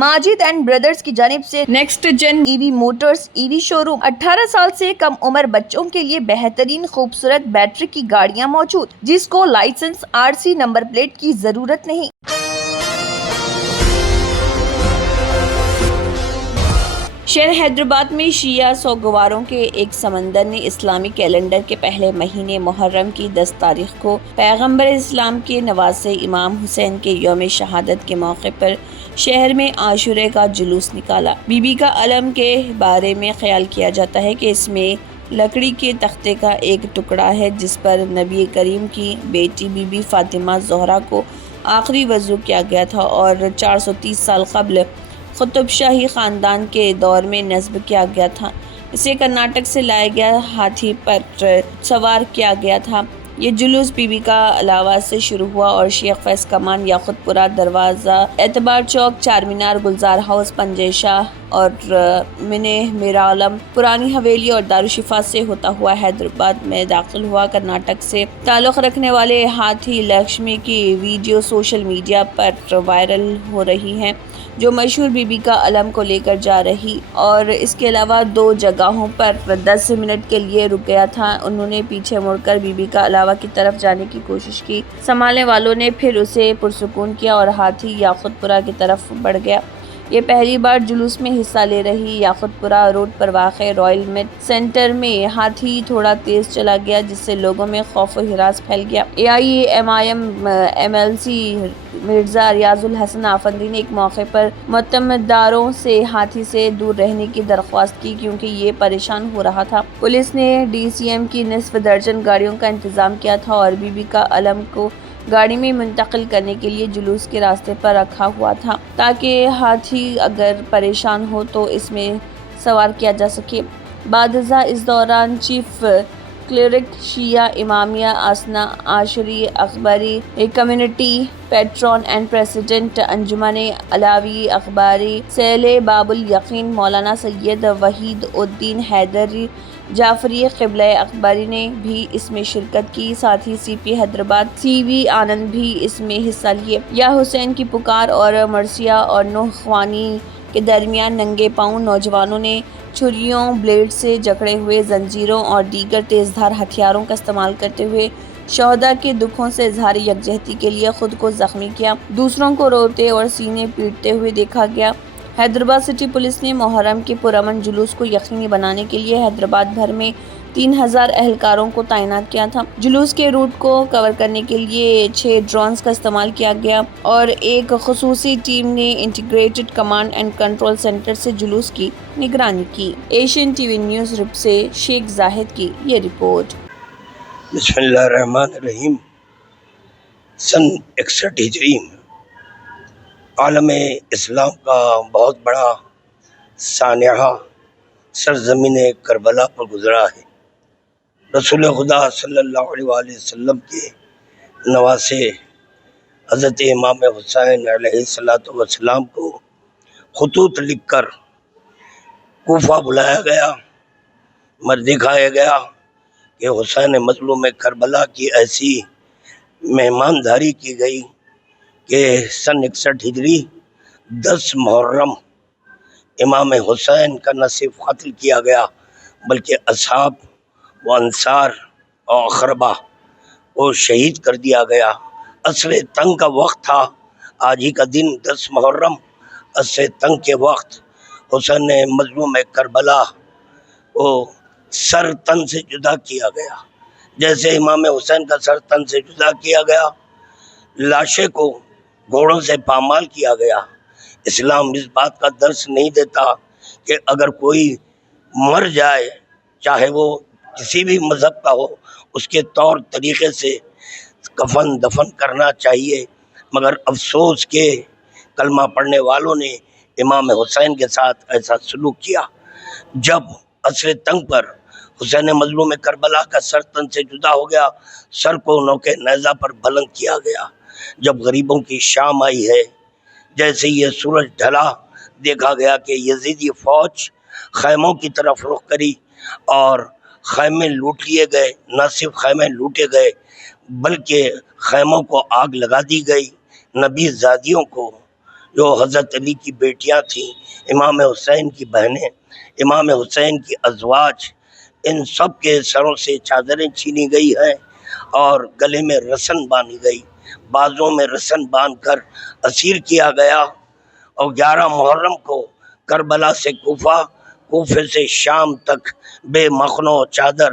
Majid and brothers की जानिब से next gen EV motors EV showroom 18 साल से कम उम्र बच्चों के लिए बेहतरीन खूबसूरत बैटरी की गाड़ियां मौजूद, जिसको लाइसेंस आरसी नंबर प्लेट की जरूरत नहीं। शहर हैदराबाद में शिया सोगवारों के एक समंदर ने इस्लामी कैलेंडर के पहले महीने मुहर्रम की 10 तारीख को पैगंबर इस्लाम के नवासे इमाम हुसैन के यौम शहादत के मौके पर शहर में आशूरे का जुलूस निकाला। बीबी का अलम के बारे में ख्याल किया जाता है कि इसमें लकड़ी के तख्ते का एक टुकड़ा है जिस पर नबी करीम की बेटी बीबी फातिमा ज़ोहरा को आखिरी वज़ू किया गया था और 430 साल कबल कुतुब शाही ख़ानदान के दौर में नस्ब किया गया था। इसे कर्नाटक से लाया गया हाथी पर सवार किया गया था। ये जुलूस बीबी का अलावा से शुरू हुआ और शेख फैज़ कमान, याकुतपुरा दरवाज़ा, एतबार चौक, चार मीनार, गुलजार हाउस, पंजेशा और मिने मिरालम, पुरानी हवेली और दारुशिफा से होता हुआ हैदराबाद में दाखिल हुआ। कर्नाटक से ताल्लुक़ रखने वाले हाथी लक्ष्मी की वीडियो सोशल मीडिया पर वायरल हो रही हैं, जो मशहूर बीबी का अलम को लेकर जा रही और इसके अलावा 2 जगहों पर 10 मिनट के लिए रुक गया था। उन्होंने पीछे मुड़कर बीबी का अलावा की तरफ जाने की कोशिश की। संभालने वालों ने फिर उसे पुरसुकून किया और हाथी याकुतपुरा की तरफ बढ़ गया। ये पहली बार जुलूस में हिस्सा ले रही याकुतपुरा रोड पर वाक़े रॉयल मिड सेंटर में हाथी थोड़ा तेज़ चला गया, जिससे लोगों में खौफ और हिरास फैल गया। AIAMIM MLC मिर्ज़ा रियाजुल हसन आफंदी ने एक मौके पर मुतमदारों से हाथी से दूर रहने की दरख्वास्त की, क्योंकि ये परेशान हो रहा था। पुलिस ने DCM की निस्फ दर्जन गाड़ियों का इंतज़ाम किया था और बीबी का अलम को गाड़ी में मुंतकिल करने के लिए जुलूस के रास्ते पर रखा हुआ था, ताकि हाथी अगर परेशान हो तो इसमें सवार किया जा सके। बादशाह इस दौरान चीफ क्लर्क शिया इमामिया आसना आशरी अखबारी, एक कम्युनिटी पेट्रॉन एंड प्रेसिडेंट अंजुमन अलावी अखबारी, सैले बाबुल यकीन, मौलाना सैयद वहीद उद्दीन हैदरी जाफरी क़िबला अखबारी ने भी इसमें शिरकत की। साथ ही CP हैदराबाद CV आनंद भी इसमें हिस्सा लिए। या हुसैन की पुकार और मरसिया और नूह ख्वानी के दरमियान नंगे पाँव नौजवानों ने छुरियों, ब्लेड से जकड़े हुए जंजीरों और दीगर तेज़धार हथियारों का इस्तेमाल करते हुए शहदा के दुखों से इजहार यकजहती के लिए खुद को ज़ख्मी किया। दूसरों को रोते और सीने पीटते हुए देखा गया। हैदराबाद सिटी पुलिस ने मुहर्रम के पुरअमन जुलूस को यकीनी बनाने के लिए हैदराबाद भर में 3000 एहलकारों को तैनात किया था। जुलूस के रूट को कवर करने के लिए 6 ड्रोन्स का इस्तेमाल किया गया और एक खुसूसी टीम ने integrated command and control centre से जुलूस की निगरानी की। एशियन TV न्यूज़ रिप से शेख जाहिद की ये रिपोर्ट। बिस्मिल्लाहिर्रहमानिर्रहीम। सन 61 हिजरी में आलम इस्लाम का बहुत बड़ा सानिहा सरज़मीन करबला पर गुजरा है। रसूल खुदा सल्लल्लाहु अलैहि वसल्लम के नवासे हज़रत इमाम हुसैन अलैहिस्सलातु वस्सलाम को ख़ुतूत लिखकर कूफा बुलाया गया, मर दिखाया गया कि हुसैन मज़लूम करबला की ऐसी मेहमानदारी की गई कि सन 61 हिजरी 10 मुहर्रम इमाम हुसैन का न सिर्फ कत्ल किया गया बल्कि असहाब व अंसार और अखरबा को शहीद कर दिया गया। असर तंग का वक्त था, आज ही का दिन 10 मुहर्रम। असर तंग के वक्त हुसैन ने मज़लूम करबला को सर तन से जुदा किया गया। जैसे इमाम हुसैन का सर तन से जुदा किया गया, लाशें को घोड़ों से पामाल किया गया। इस्लाम इस बात का दर्स नहीं देता कि अगर कोई मर जाए, चाहे वो किसी भी मज़हब का हो, उसके तौर तरीक़े से कफन दफन करना चाहिए। मगर अफसोस के कलमा पढ़ने वालों ने इमाम हुसैन के साथ ऐसा सलूक किया। जब असर तंग पर हुसैन मज़लूम करबला का सर तन से जुदा हो गया, सर को नौके नेज़ा पर बुलंद किया गया। जब गरीबों की शाम आई है, जैसे ये सूरज ढला, देखा गया कि यजीदी फौज खैमों की तरफ रुख करी और खैमे लूट लिए गए। न सिर्फ खैमे लूटे गए बल्कि खैमों को आग लगा दी गई। नबी ज़ादियों को جو حضرت علی کی بیٹیاں تھیں، امام حسین کی بہنیں، امام حسین کی ازواج، ان سب کے سروں سے چادریں چھینی گئی ہیں اور گلے میں رسن باندھی گئی، بازوں میں رسن باندھ کر اسیر کیا گیا، اور 11 محرم کو کربلا سے کوفہ، کوفے سے شام تک بے مخنو چادر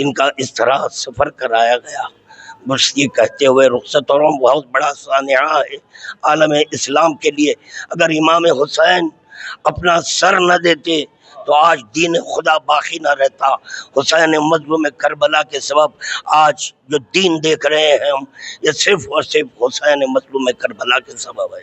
ان کا اس طرح سفر کرایا گیا۔ بس یہ کہتے ہوئے رخصت ہو رہا ہوں، بہت بڑا سانحہ ہے عالم اسلام کے لیے۔ اگر امام حسین اپنا سر نہ دیتے تو آج دین خدا باقی نہ رہتا۔ حسین مظلوم کربلا کے سبب آج جو دین دیکھ رہے ہیں ہم، یہ صرف اور صرف حسین مظلوم کربلا کے سبب ہے۔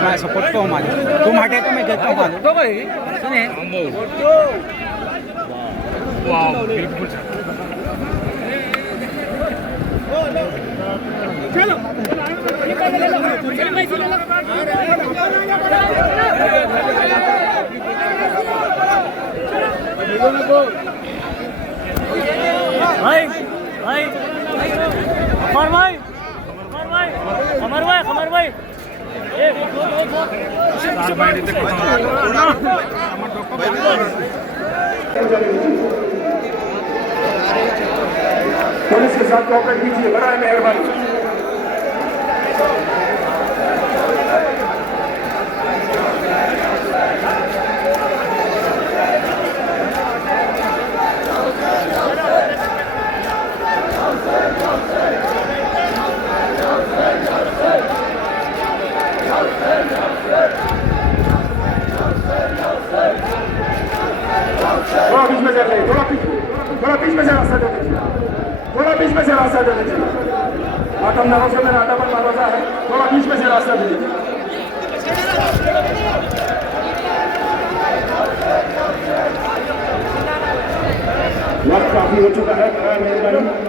मैं सपोर्ट को मालूम तुम हटे तो मैं देता हूँ मालूम तो भाई सुने वाह बिल्कुल चलो भाई भाई अमर भाई पुलिस के साथ कोऑपरेट कीजिए, बड़ा मेहरबानी। कर ले, थोड़ा बीच में से रास्ता दे दीजिए, थोड़ा बीच में से रास्ता दे दीजिए। आटम नगरों से मेरा आटा पर भरोसा है, थोड़ा बीच में से रास्ता दे दीजिए। वक्त काफी हो चुका है, मेहरबानी।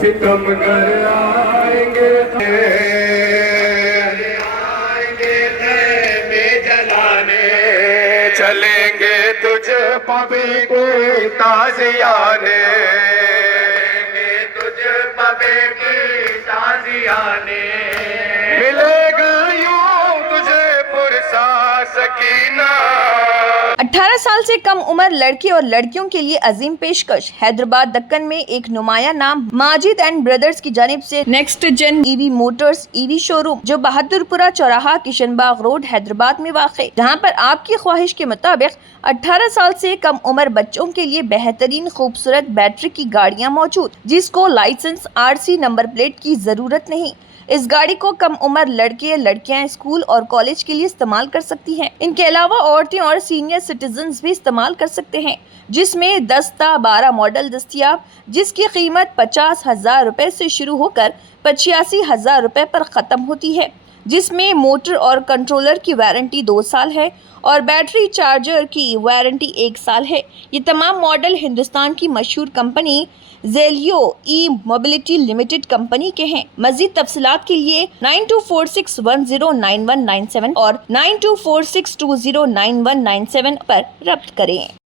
सितमगर आएंगे जलाने, चलेंगे तुझ पबी को ताजियाने, तुझ पबे की ताजियाने, मिलेगा यूं तुझे पुरसा सकीना। 18 साल से कम उम्र लड़के और लड़कियों के लिए अजीम पेशकश। हैदराबाद दक्कन में एक नुमाया नाम माजिद एंड ब्रदर्स की जानिब से next gen EV motors EV showroom, जो बहादुरपुरा चौराहा किशनबाग रोड हैदराबाद में वाक़, जहां पर आपकी ख्वाहिश के मुताबिक 18 साल से कम उम्र बच्चों के लिए बेहतरीन खूबसूरत बैटरी की गाड़ियां मौजूद, जिसको लाइसेंस RC नंबर प्लेट की जरूरत नहीं। इस गाड़ी को कम उम्र लड़के लड़कियां स्कूल और कॉलेज के लिए इस्तेमाल कर सकती हैं। इनके अलावा औरतें और सीनियर सिटीजन्स भी इस्तेमाल कर सकते हैं, जिसमें 10 ता 12 मॉडल दस्तियाब, जिसकी कीमत 50,000 रुपए से शुरू होकर 85,000 रुपए पर ख़त्म होती है, जिसमें मोटर और कंट्रोलर की वारंटी 2 साल है और बैटरी चार्जर की वारंटी 1 साल है। ये तमाम मॉडल हिंदुस्तान की मशहूर कंपनी ज़ेलियो ई मोबिलिटी लिमिटेड कंपनी के हैं। मज़ीद तफसीलात के लिए 9246109197 और 9246209197 पर रब्त करें।